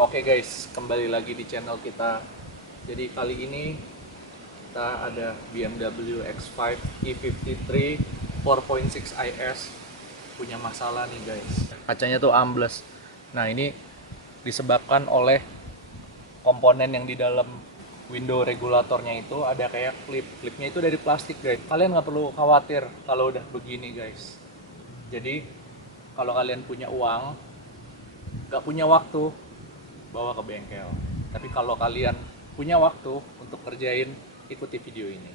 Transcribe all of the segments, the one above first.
Oke guys, kembali lagi di channel kita. Jadi kali ini kita ada BMW X5 E53 4.6 IS punya masalah nih guys. Kacanya tuh ambles. Nah ini disebabkan oleh komponen yang di dalam window regulatornya itu ada kayak klipnya itu dari plastik guys. Kalian nggak perlu khawatir kalau udah begini guys. Jadi kalau kalian punya uang, nggak punya waktu, bawa ke bengkel. Tapi kalau kalian punya waktu untuk kerjain, ikuti video ini.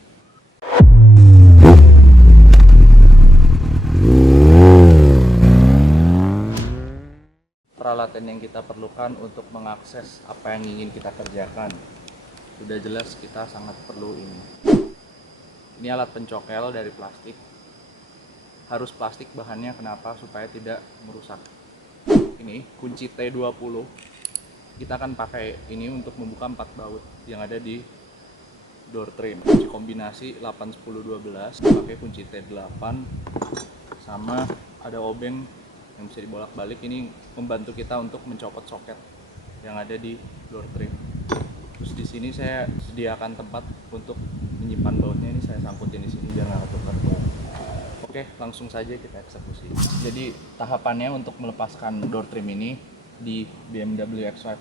Peralatan yang kita perlukan untuk mengakses apa yang ingin kita kerjakan. Sudah jelas kita sangat perlu ini. Ini alat pencokel dari plastik. Harus plastik bahannya, kenapa? Supaya tidak merusak. Ini kunci T20. Kita akan pakai ini untuk membuka 4 baut yang ada di door trim. Kunci kombinasi 8, 10, 12, pakai kunci T8, sama ada obeng yang bisa dibolak-balik. Ini membantu kita untuk mencopot soket yang ada di door trim. Terus di sini saya sediakan tempat untuk menyimpan bautnya. Ini saya sangkutin di sini biar nggak ketukar. Oke, langsung saja kita eksekusi. Jadi tahapannya untuk melepaskan door trim ini di BMW X5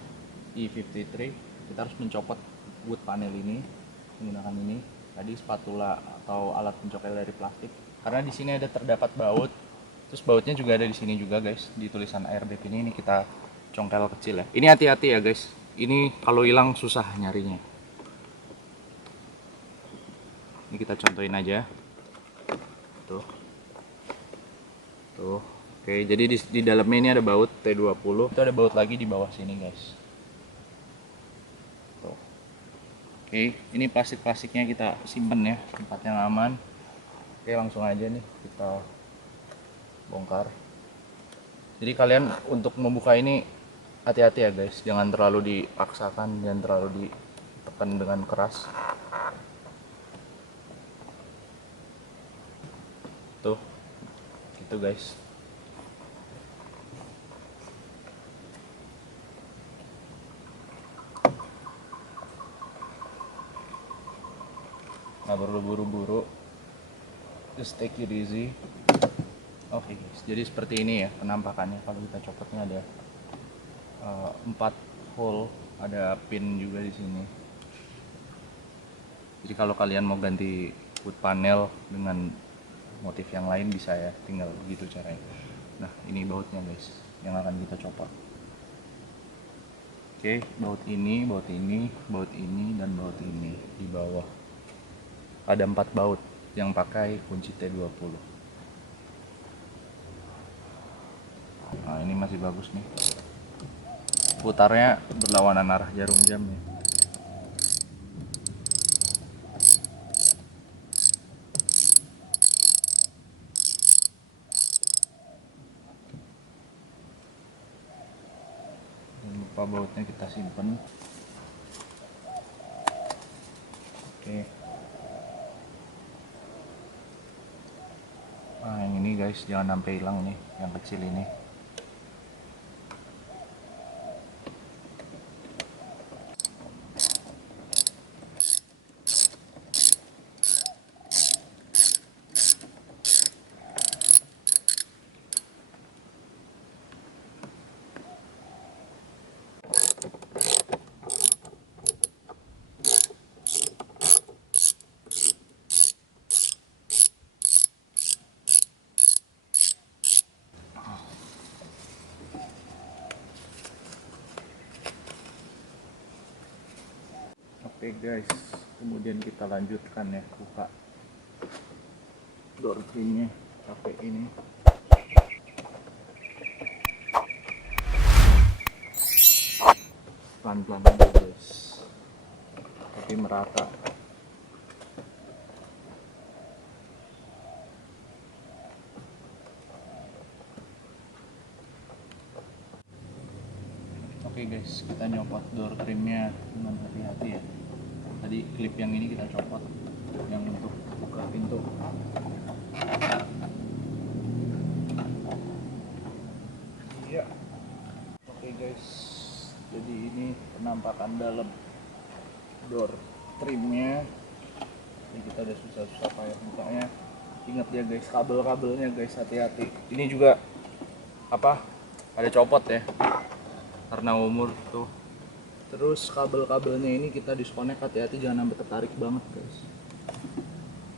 E53, kita harus mencopot wood panel ini menggunakan ini tadi spatula atau alat pencokel dari plastik. Karena di sini ada terdapat baut. Terus bautnya juga ada di sini juga guys, di tulisan airbag ini kita congkel kecil ya. Ini hati-hati ya guys. Ini kalau hilang susah nyarinya. Ini kita contohin aja. Tuh. Tuh. Oke, jadi di dalamnya ini ada baut T20. Itu ada baut lagi di bawah sini, guys. Tuh. Oke, ini plastik-plastiknya kita simpen ya, tempat yang aman. Oke, langsung aja nih kita bongkar. Jadi kalian untuk membuka ini hati-hati ya, guys. Jangan terlalu dipaksakan, jangan terlalu ditekan dengan keras. Tuh. Gitu, guys. Nggak perlu buru-buru, just take it easy. Oke guys, jadi seperti ini ya penampakannya. Kalau kita copotnya ada 4 hole, ada pin juga di sini. Jadi kalau kalian mau ganti wood panel dengan motif yang lain bisa ya, tinggal begitu caranya. Nah ini bautnya guys yang akan kita copot. Oke, baut ini, baut ini, baut ini, dan baut ini di bawah. Ada 4 baut yang pakai kunci T20. Nah ini masih bagus nih, putarnya berlawanan arah jarum jam nih. Jangan lupa bautnya kita simpen. Oke. Nah yang ini guys jangan sampai hilang nih, yang kecil ini. Oke guys, kemudian kita lanjutkan ya, buka door trimnya pakai ini. Pelan-pelan aja guys, tapi merata. Oke guys, kita nyopot door trimnya dengan hati-hati ya. Tadi klip yang ini kita copot, yang untuk buka pintu. Iya. Oke guys, Jadi ini penampakan dalam door trimnya. Jadi kita udah susah-susah payah bukanya. Ingat ya guys, kabel-kabelnya guys, hati-hati. Ini juga apa? Ada copot ya. Karena umur tuh. Terus kabel-kabelnya ini kita disconnect, hati-hati jangan sampai tertarik banget guys.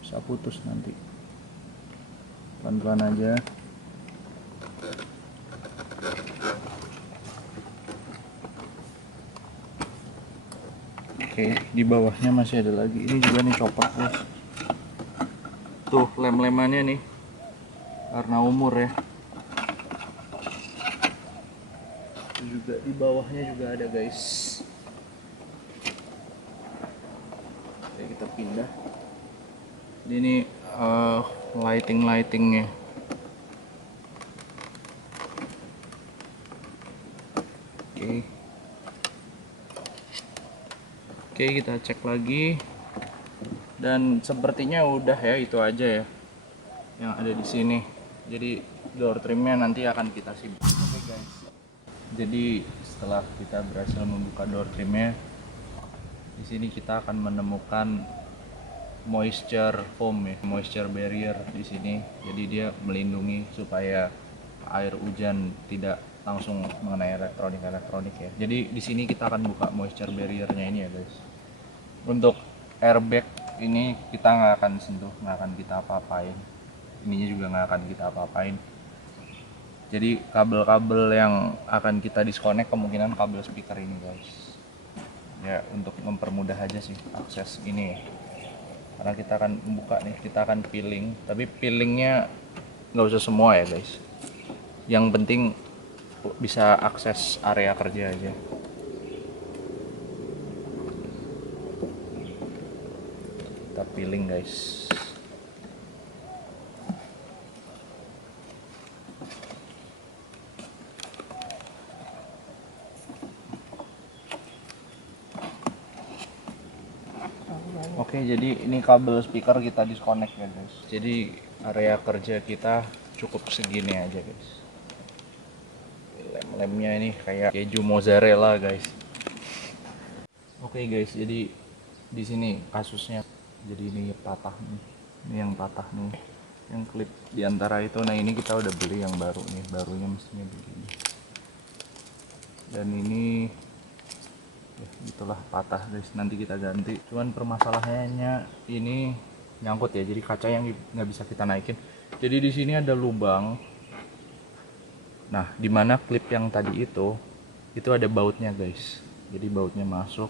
Bisa putus nanti. Pelan-pelan aja. Oke, di bawahnya masih ada lagi. Ini juga nih copot guys. Tuh lem-lemannya nih. Karena umur ya. Juga di bawahnya juga ada guys. Oke, kita pindah. Ini lightingnya. Oke, kita cek lagi. Dan sepertinya udah ya, itu aja ya yang ada di sini. Jadi door trimnya nanti akan kita simpan. Oke guys. Jadi setelah kita berhasil membuka door trimnya, di sini kita akan menemukan moisture foam ya, moisture barrier di sini. Jadi dia melindungi supaya air hujan tidak langsung mengenai elektronik ya. Jadi di sini kita akan buka moisture barriernya ini ya guys. Untuk airbag ini kita nggak akan sentuh, nggak akan kita apa-apain. Ininya juga nggak akan kita apa-apain. Jadi kabel-kabel yang akan kita disconnect kemungkinan kabel speaker ini guys. Ya untuk mempermudah aja sih akses ini ya. Karena kita akan membuka nih, kita akan peeling. Tapi peelingnya nggak usah semua ya guys. Yang penting bisa akses area kerja aja. Kita peeling guys. Oke, jadi ini kabel speaker kita disconnect ya guys. Jadi area kerja kita cukup segini aja guys. Lem-lemnya ini kayak keju mozzarella guys. Oke guys, jadi di sini kasusnya. Jadi ini patah nih. Ini yang patah nih. Yang klip diantara itu. Nah ini kita udah beli yang baru nih. Barunya mestinya begini. Dan ini ya itulah patah guys, nanti kita ganti. Cuman permasalahannya ini nyangkut ya, jadi kaca yang nggak bisa kita naikin. Jadi di sini ada lubang. Nah dimana klip yang tadi itu ada bautnya guys. Jadi bautnya masuk,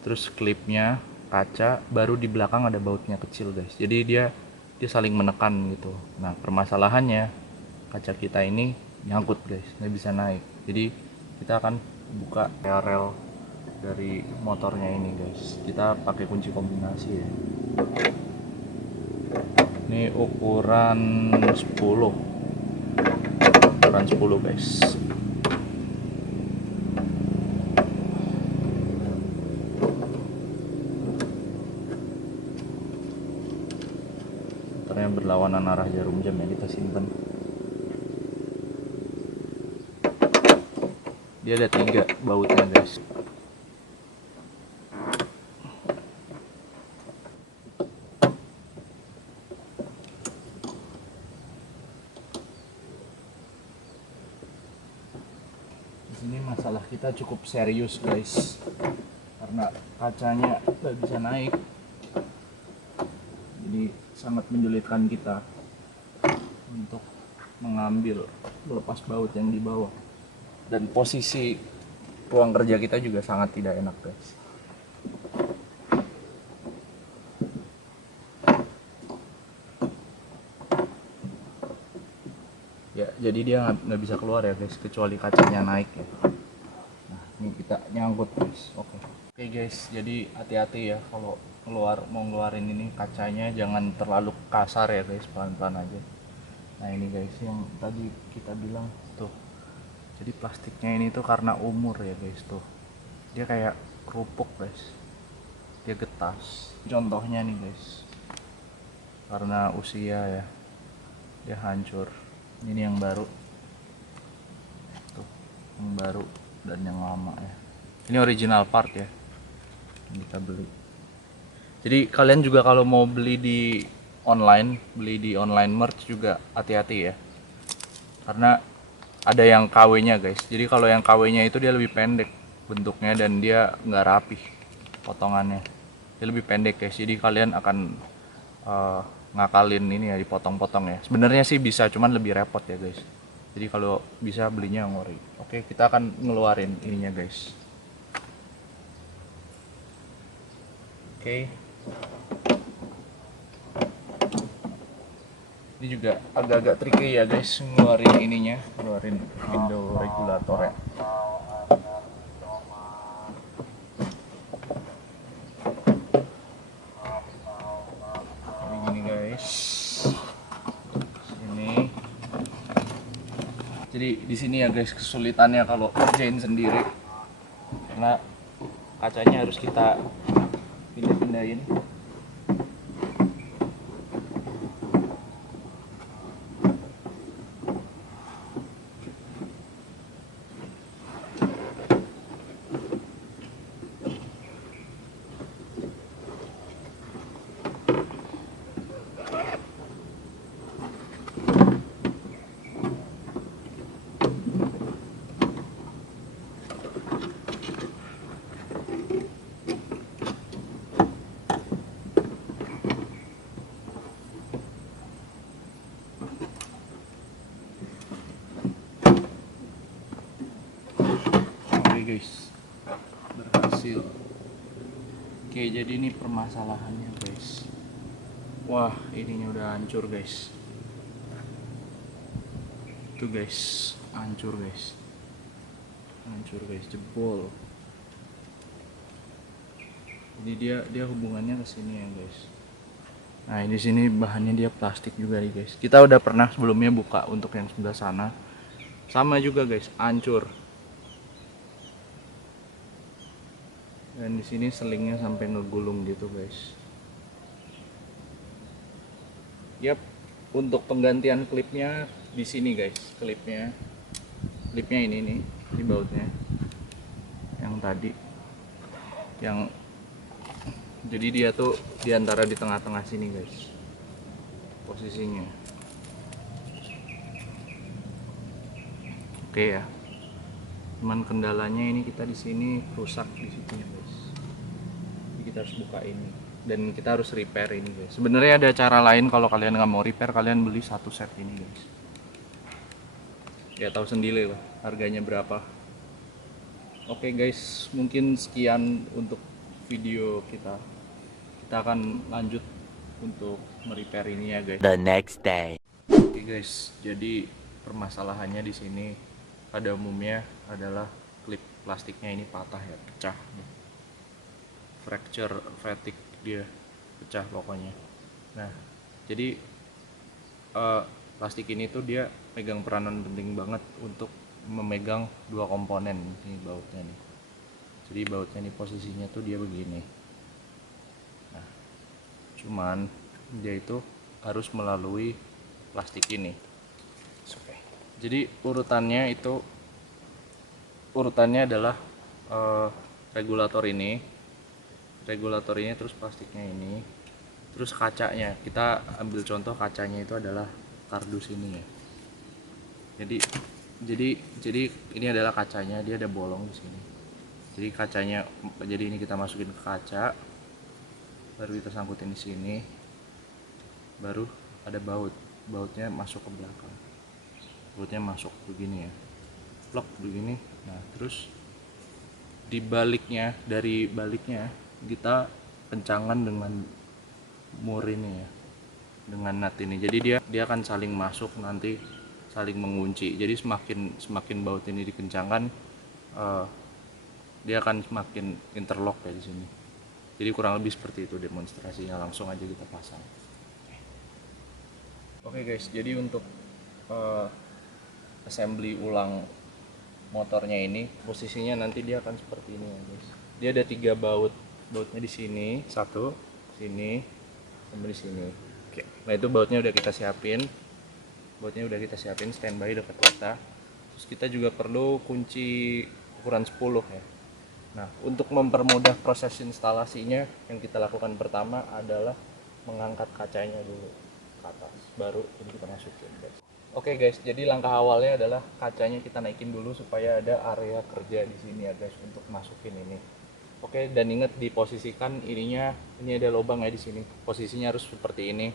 terus klipnya kaca, baru di belakang ada bautnya kecil guys. Jadi dia saling menekan gitu. Nah permasalahannya kaca kita ini nyangkut guys, nggak bisa naik. Jadi kita akan buka rel dari motornya ini guys. Kita pakai kunci kombinasi ya. Ini ukuran 10 guys. Motornya berlawanan arah jarum jam ya, kita simpan. Dia ada 3 bautnya guys. Ini masalah kita cukup serius guys, karena kacanya nggak bisa naik, jadi sangat menyulitkan kita untuk mengambil melepas baut yang di bawah, dan posisi ruang kerja kita juga sangat tidak enak guys. Ya jadi dia nggak bisa keluar ya guys, kecuali kacanya naik ya. Nah ini kita nyangkut guys. Oke guys, jadi hati-hati ya kalau mau ngeluarin ini kacanya, jangan terlalu kasar ya guys, pelan-pelan aja. Nah ini guys yang tadi kita bilang tuh, jadi plastiknya ini tuh karena umur ya guys, tuh dia kayak kerupuk guys, dia getas. Contohnya nih guys, karena usia ya, dia hancur. Ini yang baru tuh, yang baru dan yang lama ya. Ini original part ya yang kita beli. Jadi kalian juga kalau mau beli di online merch juga hati-hati ya, karena ada yang KW-nya guys. Jadi kalau yang KW-nya itu dia lebih pendek bentuknya dan dia nggak rapih potongannya, dia lebih pendek guys. Jadi kalian akan ngakalin ini ya, dipotong-potong ya. Sebenarnya sih bisa, cuman lebih repot ya guys. Jadi kalau bisa belinya yang ori. Oke, kita akan ngeluarin ininya guys. Oke. Ini juga agak-agak tricky ya guys, ngeluarin ininya, ngeluarin window regulator ya. Kayak gini guys. Sini. Jadi di sini ya guys kesulitannya kalau kerjain sendiri, karena kacanya harus kita pindah-pindahin. Guys, berhasil. Oke, jadi ini permasalahannya guys. Wah, ininya udah hancur guys. Tuh guys, hancur guys. Hancur guys, jebol. Jadi dia hubungannya ke sini ya guys. Nah, di sini bahannya dia plastik juga nih guys. Kita udah pernah sebelumnya buka untuk yang sebelah sana. Sama juga guys, hancur. Dan di sini selingnya sampai ngegulung gitu guys. Yap, untuk penggantian klipnya di sini guys, klipnya ini nih, di bautnya. Yang tadi, yang jadi dia tuh diantara di tengah-tengah sini guys, posisinya. Oke ya. Cuman kendalanya ini kita di sini rusak di situnya guys. Jadi kita harus buka ini dan kita harus repair ini guys. Sebenarnya ada cara lain, kalau kalian nggak mau repair, kalian beli satu set ini guys. Ya tahu sendiri lah harganya berapa. Oke guys, mungkin sekian untuk video kita. Kita akan lanjut untuk merepair ini ya guys. The next day. Oke guys, jadi permasalahannya di sini pada umumnya adalah klip plastiknya ini patah ya, pecah. Fracture fatigue, dia pecah pokoknya. Nah, jadi plastik ini tuh dia pegang peranan penting banget untuk memegang dua komponen ini bautnya nih. Jadi bautnya nih posisinya tuh dia begini. Nah, cuman dia itu harus melalui plastik ini. Oke. Jadi urutannya adalah regulator ini, terus plastiknya ini, terus kacanya. Kita ambil contoh kacanya itu adalah kardus ini ya. Jadi ini adalah kacanya, dia ada bolong di sini. Jadi kacanya, jadi ini kita masukin ke kaca, baru kita sangkutin di sini, baru ada bautnya masuk ke belakang. Bautnya masuk begini ya, plok begini. Nah terus dari baliknya kita kencangkan dengan mur ini ya, dengan nut ini. Jadi dia akan saling masuk, nanti saling mengunci. Jadi semakin baut ini dikencangkan, dia akan semakin interlock ya di sini. Jadi kurang lebih seperti itu demonstrasinya. Langsung aja kita pasang. Oke guys, jadi untuk assembly ulang motornya ini, posisinya nanti dia akan seperti ini ya guys. Dia ada 3 bautnya di sini, satu sini sama di sini. Oke. Nah itu bautnya udah kita siapin, standby dekat kita. Terus kita juga perlu kunci ukuran 10 ya. Nah, untuk mempermudah proses instalasinya, yang kita lakukan pertama adalah mengangkat kacanya dulu ke atas, baru ini kita masukin guys. Oke guys, jadi langkah awalnya adalah kacanya kita naikin dulu supaya ada area kerja di sini ya guys untuk masukin ini. Oke, dan ingat diposisikan ininya, ini ada lubang ya di sini. Posisinya harus seperti ini.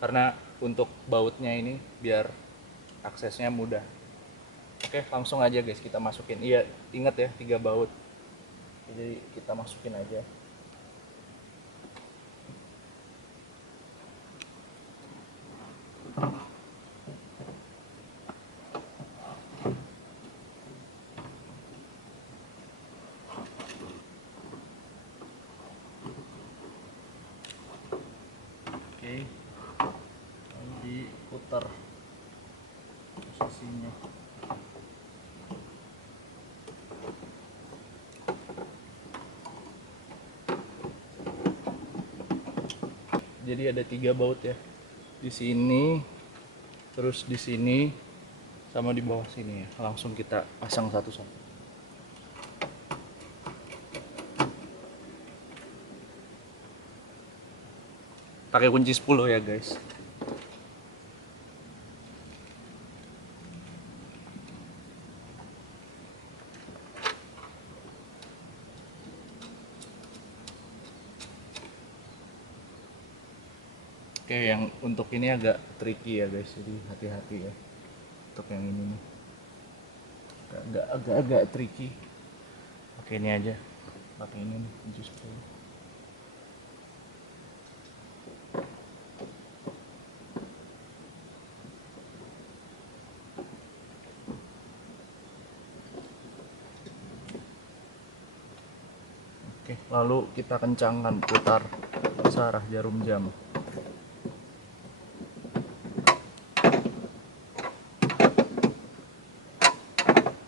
Karena untuk bautnya ini biar aksesnya mudah. Oke, langsung aja guys kita masukin. Iya, ingat ya 3 baut. Jadi kita masukin aja. Oke, lalu diputar posisinya. Jadi ada 3 baut ya, di sini, terus di sini, sama di bawah sini ya. Langsung kita pasang satu-satu. Pakai kunci 10 ya guys. Oke, yang untuk ini agak tricky ya guys, jadi hati-hati ya untuk yang ini nih, agak tricky. Oke, ini aja pakai ini nih, kunci 10. Oke, lalu kita kencangkan, putar searah jarum jam.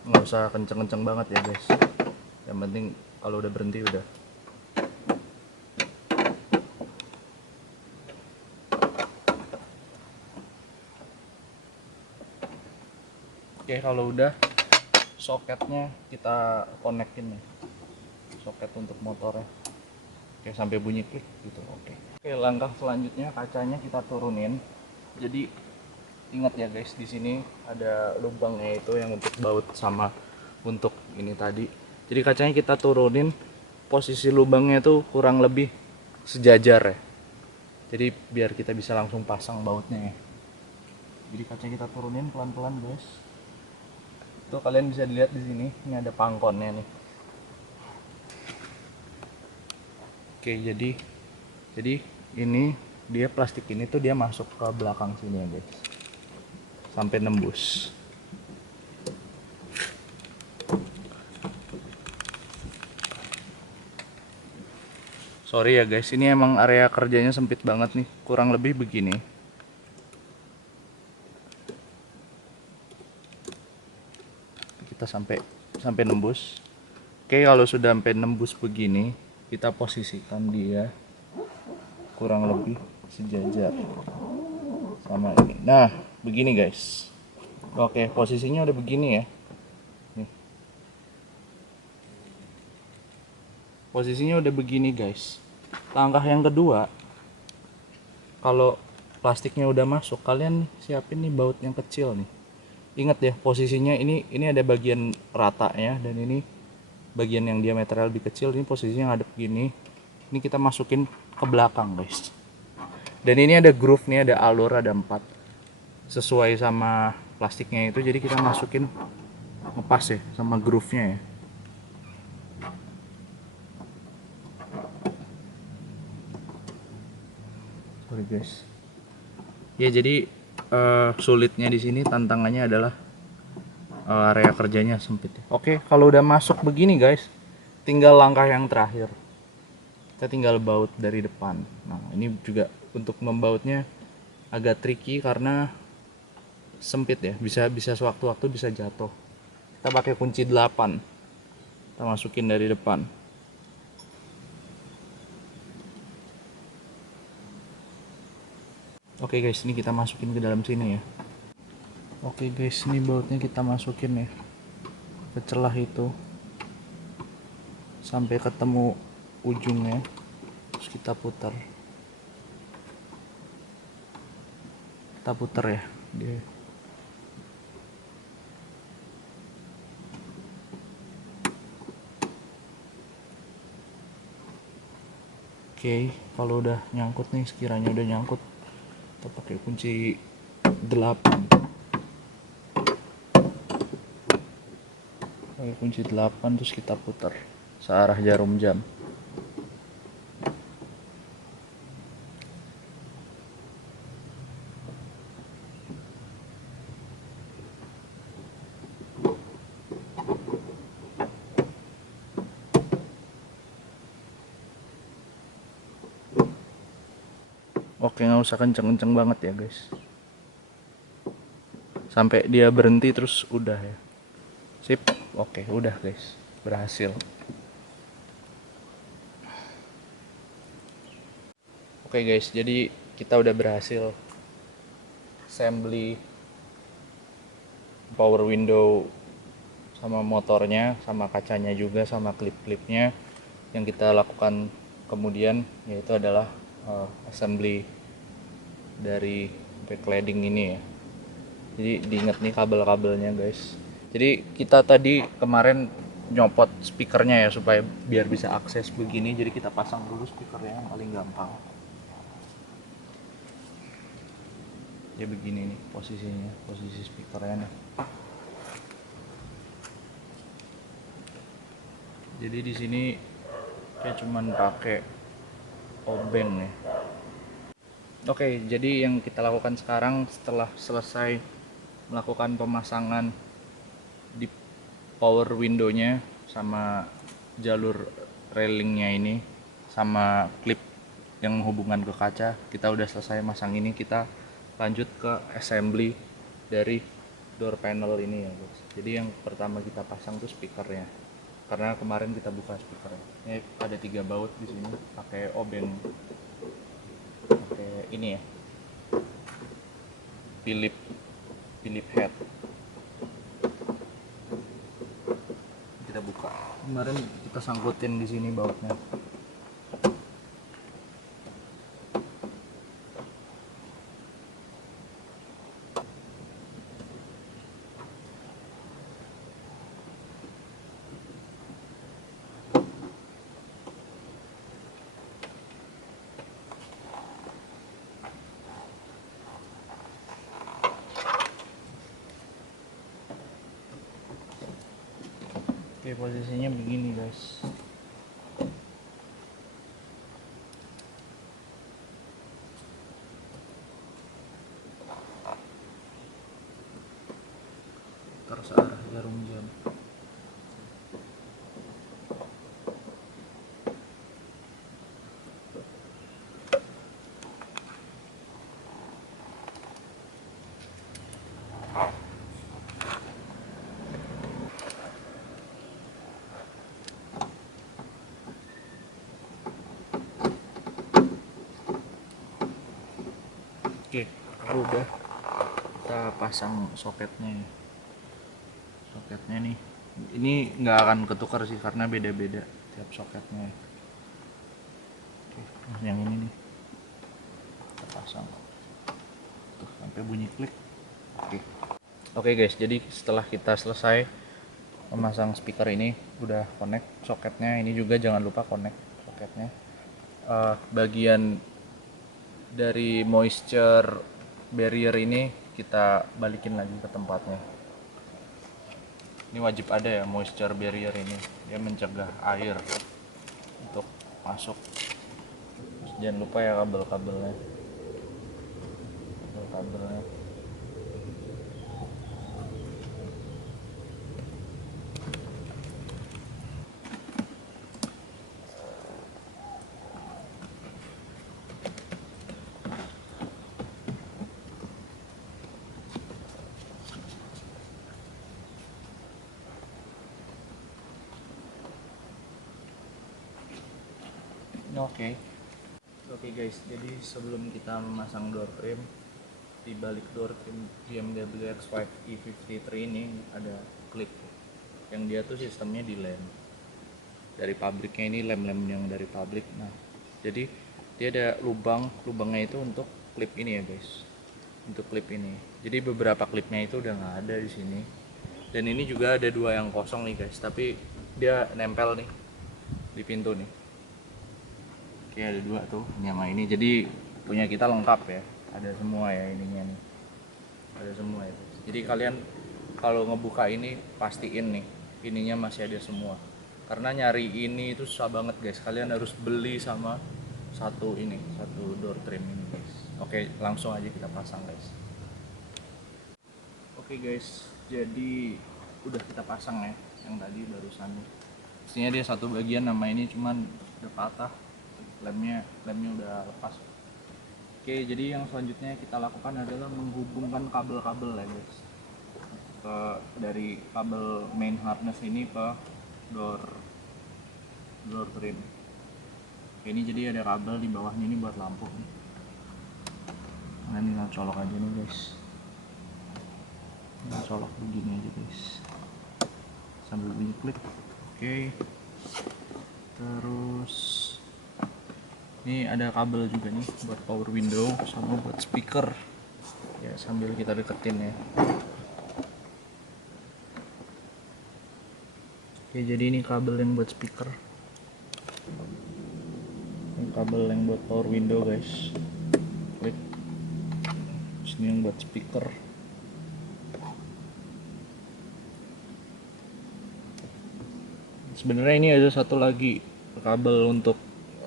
Nggak usah kenceng-kenceng banget ya guys, yang penting kalau udah berhenti udah. Oke, kalau udah, soketnya kita konekin nih, soket untuk motornya. Oke, sampai bunyi klik gitu. Oke, langkah selanjutnya kacanya kita turunin. Jadi ingat ya guys, di sini ada lubangnya itu yang untuk baut sama untuk ini tadi. Jadi kacanya kita turunin, posisi lubangnya itu kurang lebih sejajar ya. Jadi biar kita bisa langsung pasang bautnya ya. Jadi kacanya kita turunin pelan-pelan guys. Tuh kalian bisa dilihat di sini, ini ada pangkonnya nih. Oke, jadi ini dia plastik ini tuh dia masuk ke belakang sini ya guys, sampai nembus. Sorry ya guys, ini emang area kerjanya sempit banget nih, kurang lebih begini. Kita sampai nembus. Oke, kalau sudah sampai nembus begini, kita posisikan dia kurang lebih sejajar sama ini. Nah, begini guys. Oke, posisinya udah begini ya. Nih. Posisinya udah begini guys. Langkah yang kedua, kalau plastiknya udah masuk, kalian siapin nih baut yang kecil nih. Ingat ya, posisinya ini ada bagian ratanya, dan ini bagian yang diametral lebih kecil. Ini posisinya ngadep gini. Ini kita masukin ke belakang guys. Dan ini ada groove nih, ada alur, ada 4 sesuai sama plastiknya itu. Jadi kita masukin ngepas ya sama groove-nya ya. Sorry guys. Ya, jadi sulitnya di sini, tantangannya adalah area kerjanya sempit. Oke, kalau udah masuk begini guys, tinggal langkah yang terakhir. Kita tinggal baut dari depan. Nah, ini juga untuk membautnya agak tricky karena sempit ya, bisa sewaktu-waktu bisa jatuh. Kita pakai kunci 8. Kita masukin dari depan. Oke guys, ini kita masukin ke dalam sini ya. Oke guys, ini bautnya kita masukin ya ke celah itu. sampai ketemu ujungnya, terus kita putar ya dia. Oke, kalau udah nyangkut nih, sekiranya udah nyangkut, kita pakai kunci 8. Pakai kunci 8 terus kita putar searah jarum jam. Oke, nggak usah kenceng-kenceng banget ya guys, sampai dia berhenti terus udah ya. Sip. Oke, udah guys, berhasil. Oke guys, jadi kita udah berhasil assembly power window sama motornya, sama kacanya juga, sama klip-klipnya. Yang kita lakukan kemudian yaitu adalah assembly dari backlighting ini ya. Jadi diingat nih kabel-kabelnya guys. Jadi kita tadi kemarin nyopot speakernya ya, supaya biar bisa akses begini. Jadi kita pasang dulu speakernya yang paling gampang. Ya begini nih posisinya, posisi speakernya nih. Jadi di sini kayak cuman pakai obeng ya. Oke, jadi yang kita lakukan sekarang setelah selesai melakukan pemasangan di power window-nya sama jalur railingnya ini sama klip yang menghubungkan ke kaca, kita udah selesai masang ini. Kita lanjut ke assembly dari door panel ini ya guys. Jadi yang pertama kita pasang tuh speakernya, karena kemarin kita buka speakernya. Ini ada 3 baut di sini, pakai obeng, pakai ini ya, Philip head. Kita buka. Kemarin kita sangkutin di sini bautnya. Oke, posisinya begini guys. Putar searah jarum jam. Oke, udah kita pasang soketnya. Soketnya nih, ini nggak akan ketukar sih karena beda-beda tiap soketnya. Oke, yang ini nih kita pasang tuh sampai bunyi klik. Oke guys, jadi setelah kita selesai memasang speaker ini, udah connect soketnya. Ini juga jangan lupa connect soketnya. Bagian dari moisture barrier ini kita balikin lagi ke tempatnya. Ini wajib ada ya moisture barrier ini, dia mencegah air untuk masuk. Terus jangan lupa ya kabel-kabelnya. Oke guys, jadi sebelum kita memasang door trim, di balik door trim BMW X5 E53 ini ada klip yang dia tuh sistemnya di lem. dari pabriknya, ini lem-lem yang dari pabrik. Nah, jadi dia ada lubangnya itu untuk klip ini ya guys, untuk klip ini. Jadi beberapa klipnya itu udah nggak ada di sini, dan ini juga ada 2 yang kosong nih guys, tapi dia nempel nih di pintu nih. Oke, ada 2 tuh, ini sama ini. Jadi punya kita lengkap ya, ada semua ya ininya nih, ada semua ya guys. Jadi kalian kalau ngebuka ini pastiin nih ininya masih ada semua, karena nyari ini itu susah banget guys. Kalian harus beli sama satu door trim ini guys. Oke, langsung aja kita pasang guys. Oke guys, jadi udah kita pasang ya yang tadi barusan. Pastinya dia satu bagian nama ini cuman udah patah, lemnya udah lepas. Oke, jadi yang selanjutnya kita lakukan adalah menghubungkan kabel-kabel ya guys, dari kabel main harness ini ke door trim. Oke, ini jadi ada kabel di bawahnya ini buat lampu nih. Nah, ini tinggal colok aja nih guys, ini colok begini aja guys sambil bunyi klik. Oke, terus ini ada kabel juga nih buat power window sama buat speaker ya, sambil kita deketin ya. Oke, jadi ini kabel yang buat speaker, ini kabel yang buat power window guys, klik. Terus ini yang buat speaker. Sebenarnya ini ada satu lagi kabel untuk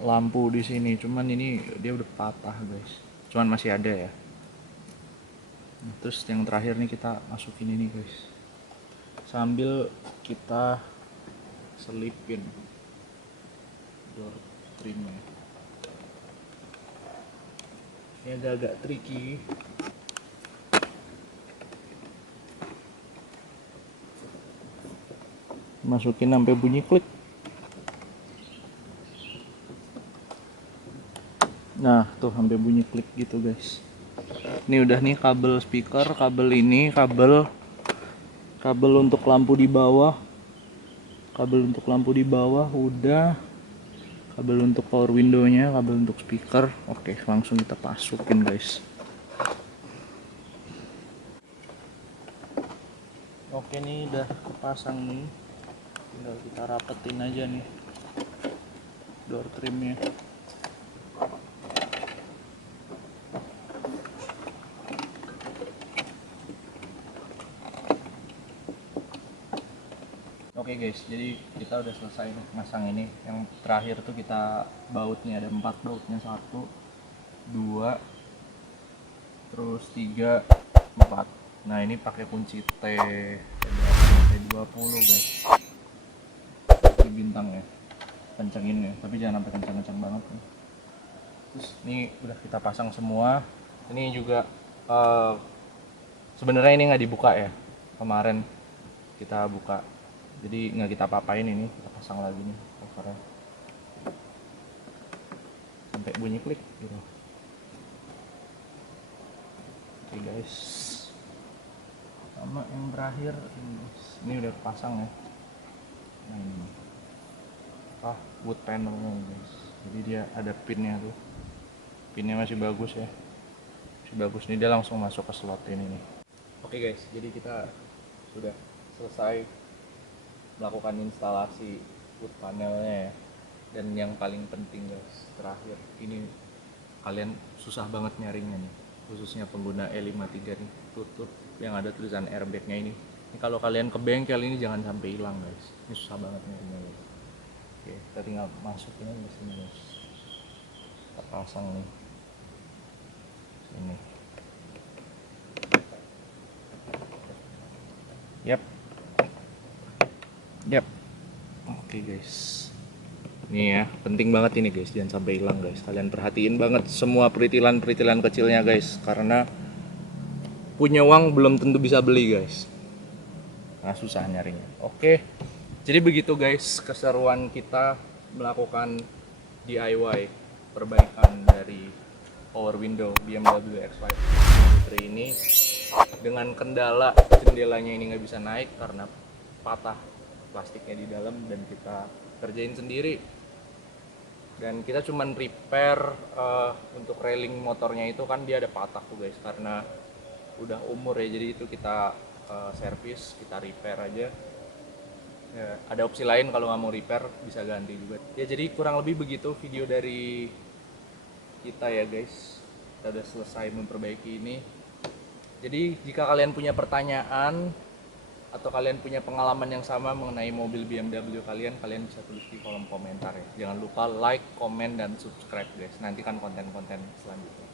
lampu di sini, cuman ini dia udah patah guys, cuman masih ada ya. Nah, terus yang terakhir nih kita masukin ini guys, sambil kita selipin door trimnya. Ini agak-agak tricky. Masukin sampai bunyi klik. Nah, tuh sampai bunyi klik gitu guys. Ini udah nih kabel speaker, kabel ini, kabel untuk lampu di bawah. Kabel untuk lampu di bawah udah. Kabel untuk power window-nya, kabel untuk speaker. Oke, langsung kita masukin guys. Oke, nih udah kepasang nih. Tinggal kita rapetin aja nih door trimnya. Oke guys, jadi kita udah selesai masang ini. Yang terakhir tuh kita bautnya, ada 4 bautnya, 1, 2, terus 3, 4. Nah, ini pakai kunci T20 guys, ini bintang ya, kencengin ya, tapi jangan sampai kencang-kencang banget ya. Terus ini udah kita pasang semua. Ini juga sebenarnya ini nggak dibuka ya, kemarin kita buka, jadi nggak kita apa-apain. Ini kita pasang lagi nih covernya sampai bunyi klik gitu. Oke guys, sama yang terakhir ini udah pasang ya. Nah, ini wood panelnya guys, jadi dia ada pinnya tuh, pinnya masih bagus ya, masih bagus nih, dia langsung masuk ke slot ini nih. Oke guys, jadi kita sudah selesai melakukan instalasi wood panelnya ya. Dan yang paling penting guys, terakhir ini, kalian susah banget nyarinya nih, khususnya pengguna E53 nih, tutup yang ada tulisan airbagnya ini. Ini kalau kalian ke bengkel ini jangan sampai hilang guys, ini susah banget nyarinya guys. Oke, kita tinggal masukin aja sini guys, kita pasang nih sini. Yap. Oke guys, ini ya penting banget ini guys, jangan sampai hilang guys. Kalian perhatiin banget semua peritilan kecilnya guys, karena punya uang belum tentu bisa beli guys, nah susah nyarinya. Oke, jadi begitu guys keseruan kita melakukan DIY perbaikan dari power window BMW X5 ini, dengan kendala jendelanya ini nggak bisa naik karena patah plastiknya di dalam, dan kita kerjain sendiri. Dan kita cuman repair untuk railing motornya itu kan dia ada patah tuh guys, karena udah umur ya, jadi itu kita servis, kita repair aja ya. Ada opsi lain kalau nggak mau repair bisa ganti juga ya. Jadi kurang lebih begitu video dari kita ya guys, kita udah selesai memperbaiki ini. Jadi jika kalian punya pertanyaan atau kalian punya pengalaman yang sama mengenai mobil BMW kalian bisa tulis di kolom komentar ya. Jangan lupa like, komen, dan subscribe guys, nantikan konten-konten selanjutnya.